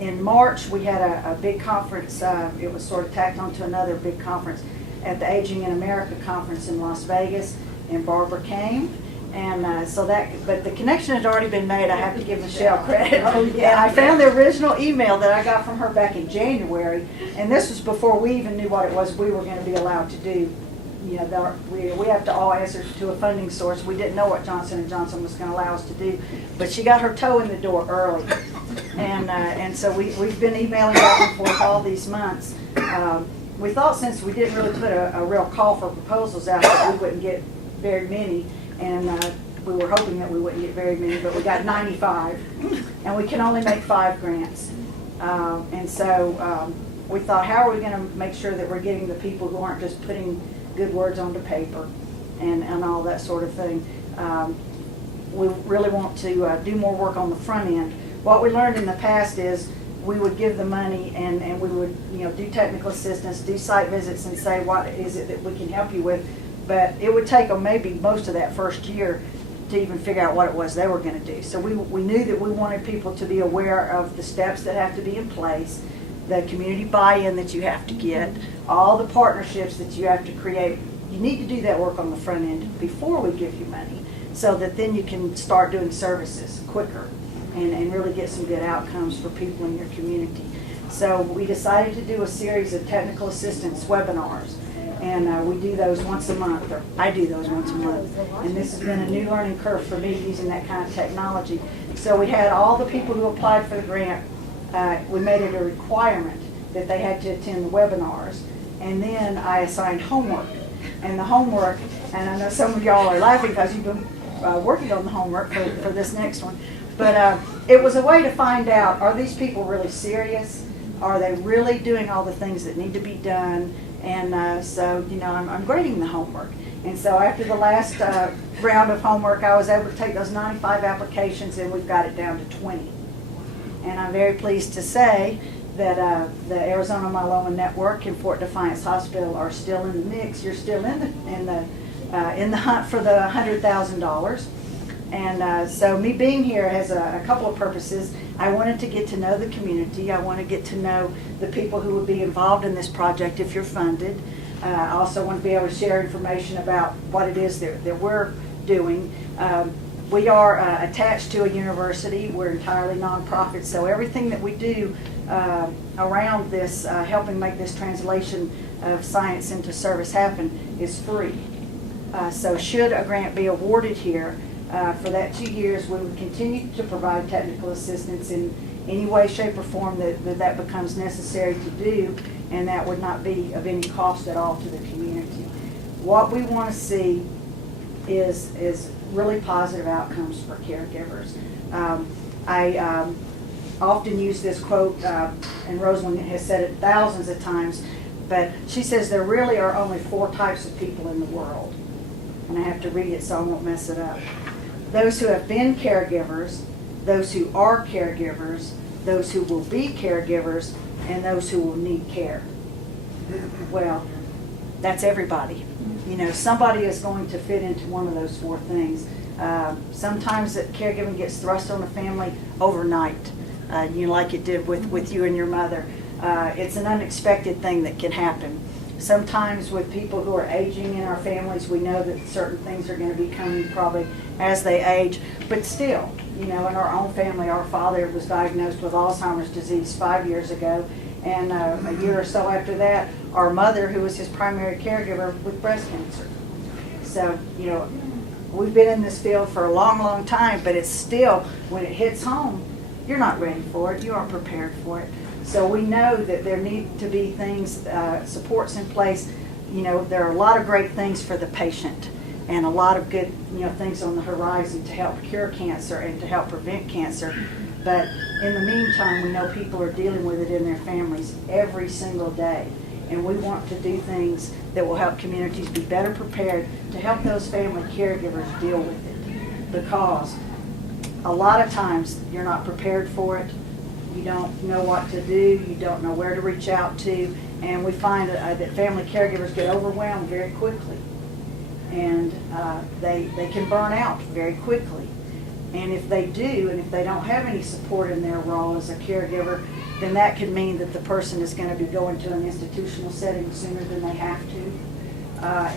In March, we had a big conference. It was sort of tacked onto another big conference at the Aging in America conference in Las Vegas, and Barbara came. And but the connection had already been made. I have to give Michelle credit. Oh, yeah. And I found the original email that I got from her back in January, and this was before we even knew what it was we were going to be allowed to do. You know, we have to all answer to a funding source. We didn't know what Johnson & Johnson was going to allow us to do, but she got her toe in the door early. And so we've been emailing back and forth all these months. We thought since we didn't really put a real call for proposals out that we wouldn't get very many, and we were hoping that we wouldn't get very many, but we got 95, and we can only make 5 grants. And so we thought, how are we going to make sure that we're getting the people who aren't just putting good words onto paper and all that sort of thing. We really want to do more work on the front end. What we learned in the past is we would give the money and we would, you know, do technical assistance, do site visits, and say what is it that we can help you with. But it would take them maybe most of that first year to even figure out what it was they were going to do. So we knew that we wanted people to be aware of the steps that have to be in place, the community buy-in that you have to get, all the partnerships that you have to create. You need to do that work on the front end before we give you money, so that then you can start doing services quicker and really get some good outcomes for people in your community. So we decided to do a series of technical assistance webinars, and we do those once a month, or I do those once a month. And this has been a new learning curve for me using that kind of technology. So we had all the people who applied for the grant, we made it a requirement that they had to attend the webinars, and then I assigned homework. And the homework, and I know some of y'all are laughing because you've been working on the homework for this next one, but it was a way to find out, are these people really serious? Are they really doing all the things that need to be done? And so, you know, I'm grading the homework. And so after the last round of homework, I was able to take those 95 applications, and we've got it down to 20. And I'm very pleased to say that the Arizona Myeloma Network and Fort Defiance Hospital are still in the mix. You're still in the hunt for the $100,000. And so me being here has a couple of purposes. I wanted to get to know the community. I want to get to know the people who would be involved in this project if you're funded. I also want to be able to share information about what it is that we're doing. We are attached to a university. We're entirely nonprofit, so everything that we do around this, helping make this translation of science into service happen, is free. So should a grant be awarded here, for that 2 years, we would continue to provide technical assistance in any way, shape, or form that becomes necessary to do, and that would not be of any cost at all to the community. What we want to see is really positive outcomes for caregivers. I often use this quote, and Rosalind has said it thousands of times, but she says there really are only 4 types of people in the world. And I have to read it so I won't mess it up. Those who have been caregivers, those who are caregivers, those who will be caregivers, and those who will need care. Well, that's everybody. You know, somebody is going to fit into one of those 4 things. Sometimes that caregiving gets thrust on the family overnight, you know, like it did with you and your mother. It's an unexpected thing that can happen. Sometimes with people who are aging in our families, we know that certain things are going to be coming probably as they age. But still, you know, in our own family, our father was diagnosed with Alzheimer's disease 5 years ago. And a year or so after that, our mother, who was his primary caregiver, with breast cancer. So, you know, we've been in this field for a long, long time, but it's still, when it hits home, you're not ready for it. You aren't prepared for it. So we know that there need to be things, supports in place. You know, there are a lot of great things for the patient and a lot of good, you know, things on the horizon to help cure cancer and to help prevent cancer. But in the meantime, we know people are dealing with it in their families every single day. And we want to do things that will help communities be better prepared to help those family caregivers deal with it. Because a lot of times you're not prepared for it. You don't know what to do. You don't know where to reach out to. And we find that family caregivers get overwhelmed very quickly. And they can burn out very quickly. And if they do, and if they don't have any support in their role as a caregiver, then that could mean that the person is going to be going to an institutional setting sooner than they have to.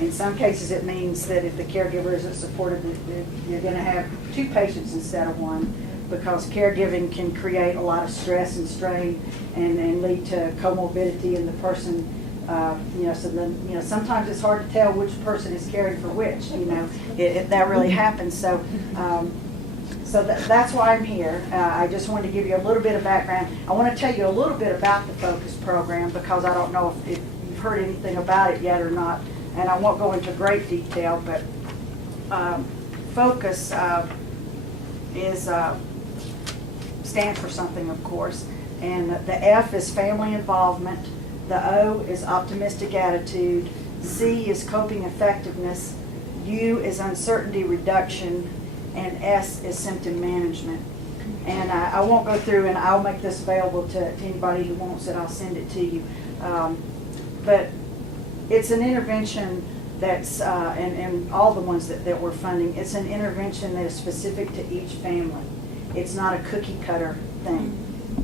In some cases, it means that if the caregiver isn't supported, that you're going to have 2 patients instead of 1, because caregiving can create a lot of stress and strain and lead to comorbidity in the person. So then, sometimes it's hard to tell which person is caring for which, that really happens. So, that's why I'm here. I just wanted to give you a little bit of background. I want to tell you a little bit about the Focus program, because I don't know if you've heard anything about it yet or not, and I won't go into great detail, but Focus stands for something, of course, and the F is family involvement, the O is optimistic attitude, C is coping effectiveness, U is uncertainty reduction, and S is symptom management. And I won't go through, and I'll make this available to anybody who wants it. I'll send it to you. But it's an intervention that's, and all the ones that we're funding, it's an intervention that is specific to each family. It's not a cookie cutter thing,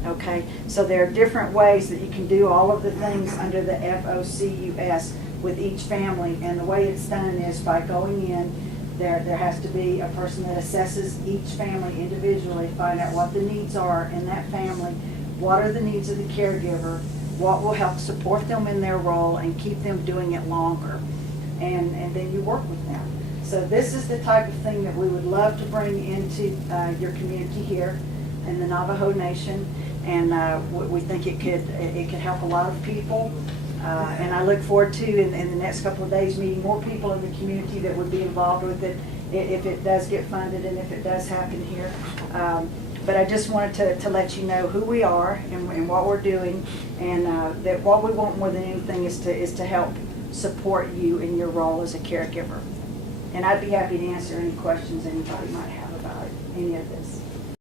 okay? So there are different ways that you can do all of the things under the FOCUS with each family, and the way it's done is by going in, there has to be a person that assesses each family individually, find out what the needs are in that family, what are the needs of the caregiver, what will help support them in their role and keep them doing it longer, and then you work with them. So this is the type of thing that we would love to bring into your community here in the Navajo Nation, and we think it could help a lot of people. And I look forward to, in the next couple of days, meeting more people in the community that would be involved with it if it does get funded and if it does happen here. But I just wanted to let you know who we are and what we're doing, and that what we want more than anything is to help support you in your role as a caregiver. And I'd be happy to answer any questions anybody might have about any of this.